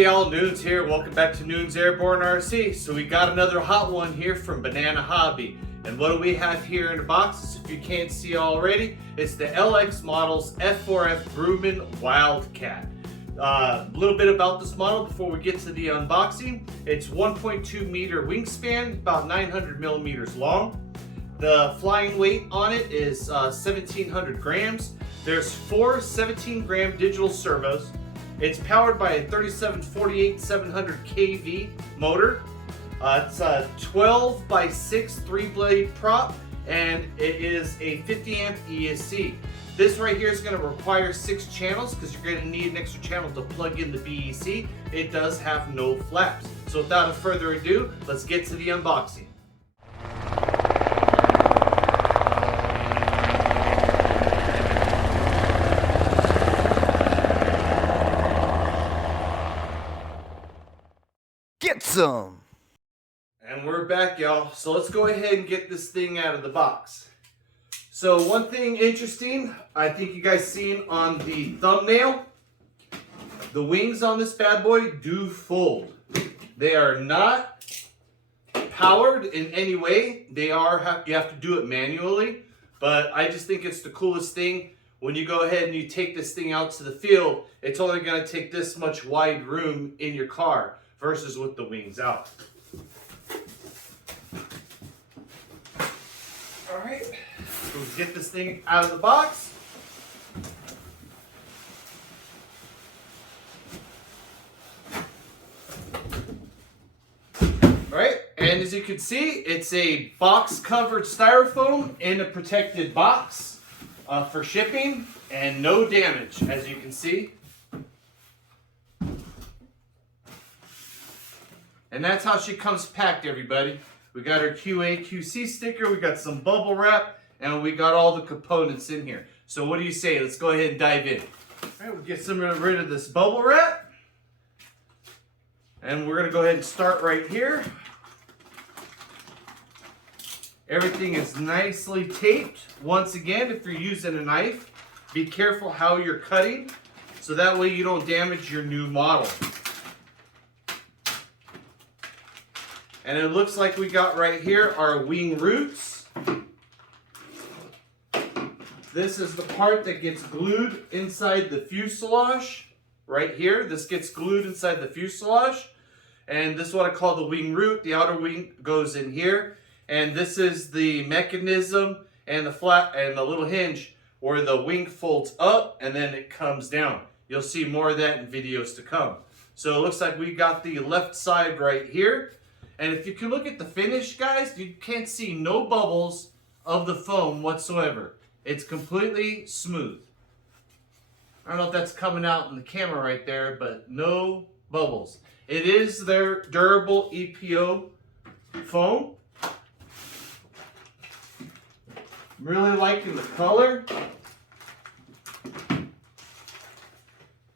Hey y'all, Noons here. Welcome back to Noons Airborne RC. So we got another hot one here from Banana Hobby. And what do we have here in the box? If you can't see already, it's the LX Models F4F Grumman Wildcat. A little bit about this model before we get to the unboxing. It's 1.2 meter wingspan, about 900 millimeters long. The flying weight on it is 1,700 grams. There's 4 17-gram digital servos. It's powered by a 3748 700 kV motor. It's a 12 by 6 3-blade prop, and it is a 50 amp ESC. This right here is going to require 6 channels because you're going to need an extra channel to plug in the BEC. It does have no flaps. So without further ado, let's get to the unboxing. Get some! And we're back, y'all. So let's go ahead and get this thing out of the box. So one thing interesting, I think you guys seen on the thumbnail, the wings on this bad boy do fold. They are not powered in any way. You have to do it manually, but I just think it's the coolest thing. When you go ahead and you take this thing out to the field, it's only going to take this much wide room in your car versus with the wings out. All right, so let's get this thing out of the box. All right, and as you can see, it's a box-covered styrofoam in a protected box for shipping and no damage, as you can see. And that's how she comes packed, everybody. We got our QA QC sticker, we got some bubble wrap, and we got all the components in here. So what do you say? Let's go ahead and dive in. All right, we'll get rid of this bubble wrap. And we're gonna go ahead and start right here. Everything is nicely taped. Once again, if you're using a knife, be careful how you're cutting, so that way you don't damage your new model. And it looks like we got right here our wing roots. This is the part that gets glued inside the fuselage. Right here, this gets glued inside the fuselage. And this is what I call the wing root. The outer wing goes in here. And this is the mechanism and the flat and the little hinge where the wing folds up and then it comes down. You'll see more of that in videos to come. So it looks like we got the left side right here. And if you can look at the finish, guys, you can't see no bubbles of the foam whatsoever. It's completely smooth. I don't know if that's coming out in the camera right there, but no bubbles. It is their durable EPO foam. I'm really liking the color.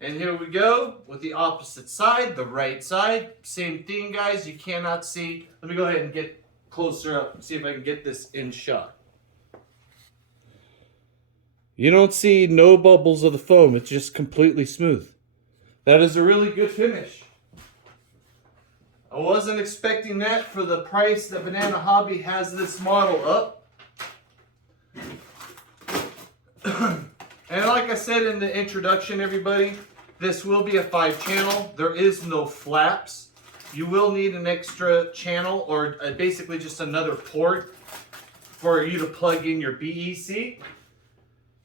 And here we go with the opposite side, the right side. Same thing, guys. You cannot see. Let me go ahead and get closer up and see if I can get this in shot. You don't see no bubbles of the foam. It's just completely smooth. That is a really good finish. I wasn't expecting that for the price that Banana Hobby has this model up. And like I said in the introduction, everybody, this will be a 5-channel. There is no flaps. You will need an extra channel or basically just another port for you to plug in your BEC.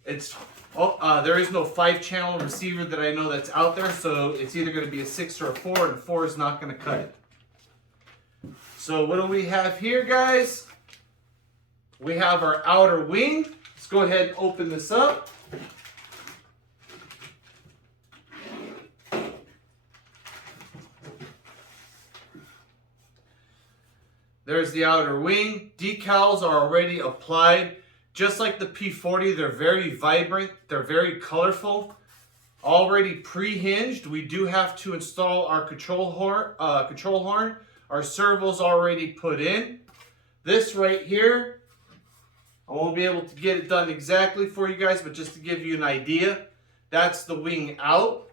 There is no 5-channel receiver that I know that's out there, so it's either going to be a 6 or a 4, and 4 is not going to cut it. So what do we have here, guys? We have our outer wing. Let's go ahead and open this up. There's the outer wing. Decals are already applied. Just like the P40, they're very vibrant. They're very colorful. Already pre-hinged. We do have to install our control horn. Our servo's already put in. This right here, I won't be able to get it done exactly for you guys, but just to give you an idea, that's the wing out.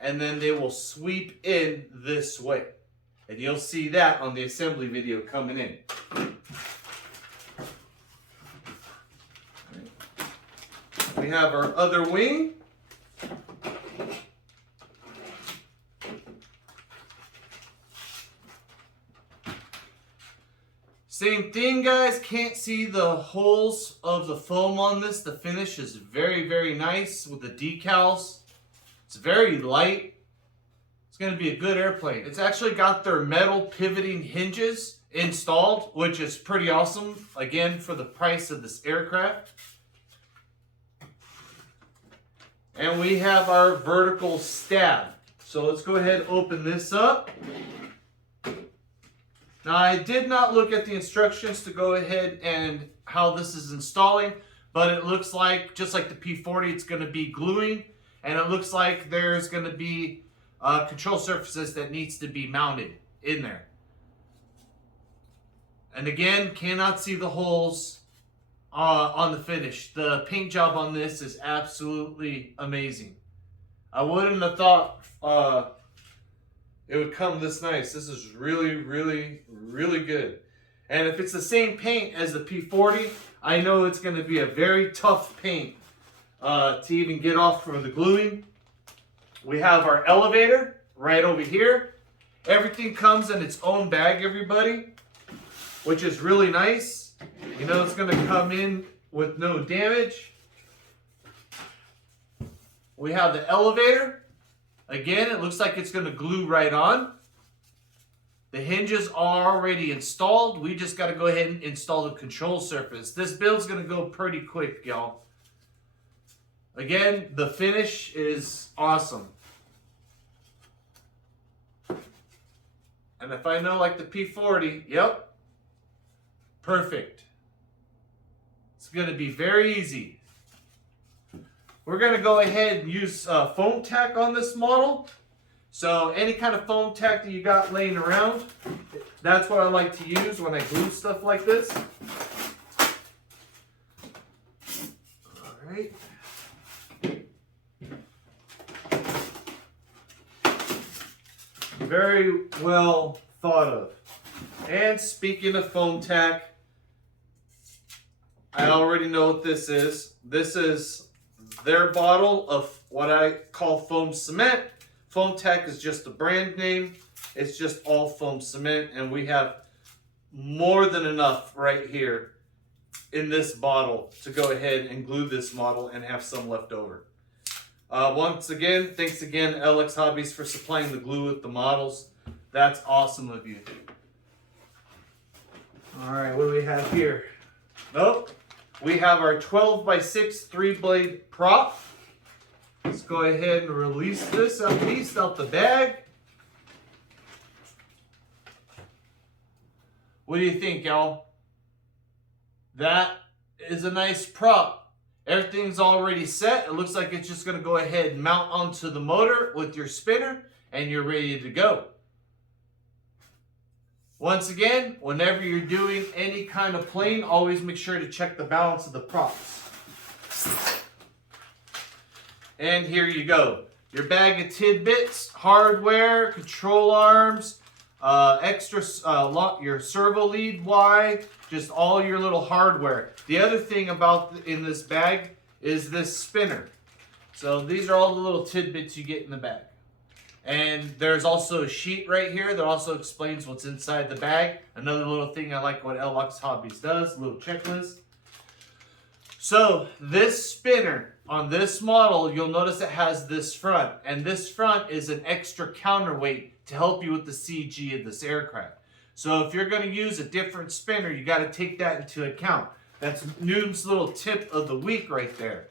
and then they will sweep in this way. And you'll see that on the assembly video coming in. We have our other wing. Same thing, guys. Can't see the holes of the foam on this. The finish is very, very nice with the decals. It's very light. It's going to be a good airplane. It's actually got their metal pivoting hinges installed, which is pretty awesome, again, for the price of this aircraft. And we have our vertical stab. So let's go ahead and open this up. Now, I did not look at the instructions to go ahead and how this is installing, but it looks like, just like the P40, it's going to be gluing, and it looks like there's going to be control surfaces that needs to be mounted in there. And again, cannot see the holes on the finish. The paint job on this is absolutely amazing. I wouldn't have thought it would come this nice. This is really, really, really good. And if it's the same paint as the P40, I know it's going to be a very tough paint to even get off from the gluing. We have our elevator right over here. Everything comes in its own bag, everybody, which is really nice. You know it's going to come in with no damage. We have the elevator. Again, it looks like it's going to glue right on. The hinges are already installed. We just got to go ahead and install the control surface. This build's going to go pretty quick, y'all. Again, the finish is awesome. And if I know, like the P40, yep, perfect. It's going to be very easy. We're going to go ahead and use foam tack on this model. So any kind of foam tack that you got laying around, that's what I like to use when I glue stuff like this. All right. Very well thought of. And speaking of foam tack, I already know what this is. This is their bottle of what I call foam cement. Foam tack is just a brand name. It's just all foam cement, and we have more than enough right here in this bottle to go ahead and glue this model and have some left over. Once again, thanks again, LX Hobbies, for supplying the glue with the models. That's awesome of you. All right, what do we have here? Oh, we have our 12x6 3-blade prop. Let's go ahead and release this piece out the bag. What do you think, y'all? That is a nice prop. Everything's already set. It looks like it's just going to go ahead and mount onto the motor with your spinner, and you're ready to go. Once again, whenever you're doing any kind of plane, always make sure to check the balance of the props. And here you go. Your bag of tidbits, hardware, control arms, your servo lead Y, just all your little hardware. The other thing about in this bag is this spinner. So these are all the little tidbits you get in the bag. And there's also a sheet right here that also explains what's inside the bag. Another little thing I like what LX Hobbies does, a little checklist. So this spinner on this model, you'll notice it has this front. And this front is an extra counterweight to help you with the CG of this aircraft. So if you're going to use a different spinner, you got to take that into account. That's Noon's little tip of the week right there.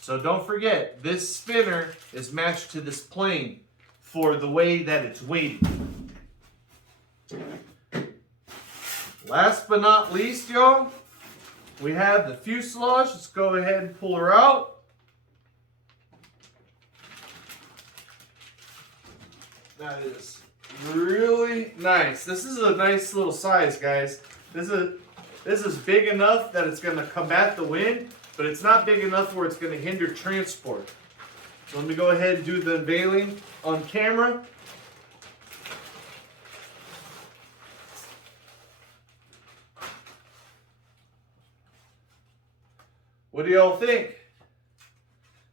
So don't forget, this spinner is matched to this plane for the way that it's weighted. Last but not least, y'all, we have the fuselage. Let's go ahead and pull her out. That is really nice. This is a nice little size, guys. This is big enough that it's going to combat the wind, but it's not big enough where it's going to hinder transport. So let me go ahead and do the unveiling on camera. What do y'all think?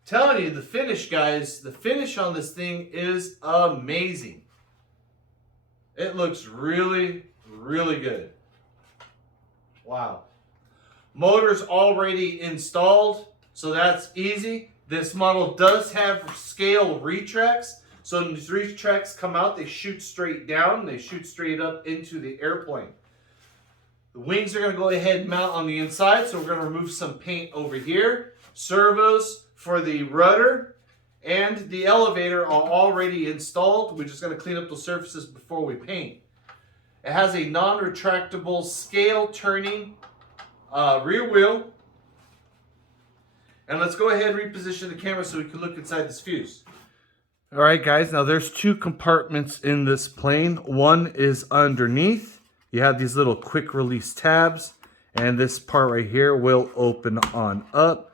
Telling you, the finish, guys, the finish on this thing is amazing. It looks really, really good. Wow. Motor's already installed, so that's easy. This model does have scale retracts. So when these retracts come out, they shoot straight down. They shoot straight up into the airplane. The wings are going to go ahead and mount on the inside, so we're going to remove some paint over here. Servos for the rudder and the elevator are already installed. We're just going to clean up the surfaces before we paint. It has a non-retractable scale turning rear wheel. And let's go ahead and reposition the camera so we can look inside this fuse. All right, guys, now there's two compartments in this plane. One is underneath. You have these little quick release tabs, and this part right here will open on up.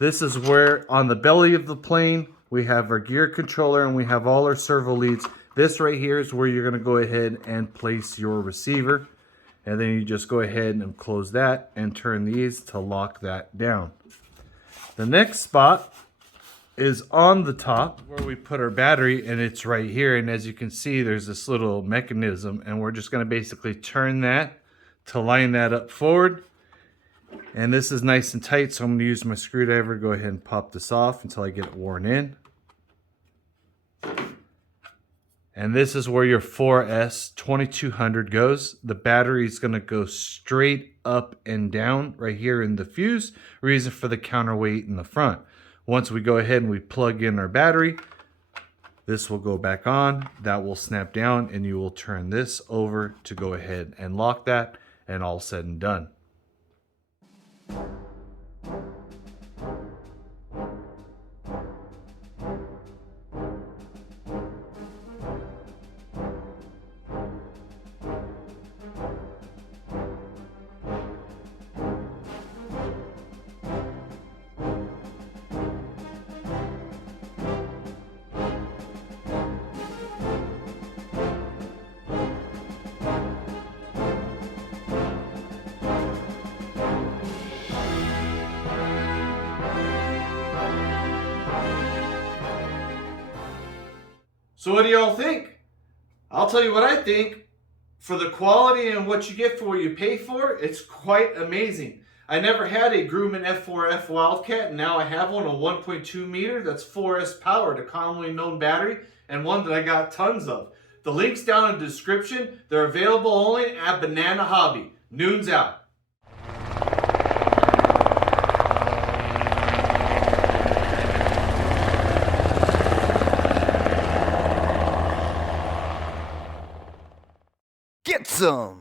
This is where on the belly of the plane, we have our gear controller and we have all our servo leads. This right here is where you're gonna go ahead and place your receiver. And then you just go ahead and close that and turn these to lock that down. The next spot is on the top where we put our battery, and it's right here. And as you can see, there's this little mechanism, and we're just going to basically turn that to line that up forward. And this is nice and tight, so I'm going to use my screwdriver to go ahead and pop this off until I get it worn in. And this is where your 4S 2200 goes. The battery is going to go straight up and down right here in the fuse. Reason for the counterweight in the front. Once we go ahead and we plug in our battery, this will go back on. That will snap down, and you will turn this over to go ahead and lock that, and all said and done. So what do y'all think? I'll tell you what I think. For the quality and what you get for what you pay for, it's quite amazing. I never had a Grumman F4F Wildcat, and now I have one, a 1.2 meter that's 4S powered, a commonly known battery, and one that I got tons of. The link's down in the description. They're available only at Banana Hobby. Noon's out. Get some!